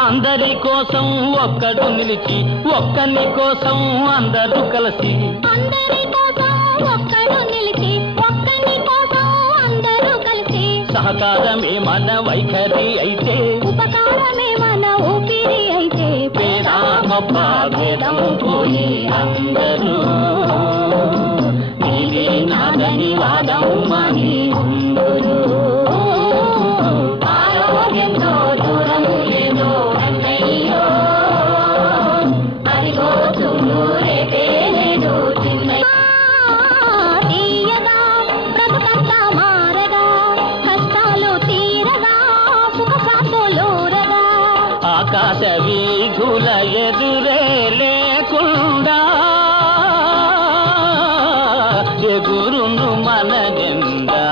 అందరి కోసం ఒక్కడు నిలిచి ఒక్కని కోసం అందరూ కలిసి. అందరి కోసం ఒక్కడు నిలిచి ఒక్కని కోసం అందరూ కలిసి. సహకారమే మన వైఖరి అయితే ఉపకారమే మన ఊపిరి అయితే. పేద గొప్ప భేదం పోయి అందరూ. నీది నాదని వాదం మాని. ఆకాశ వీధుల ఎదురే లేకుండా ఎగురును మనగెందా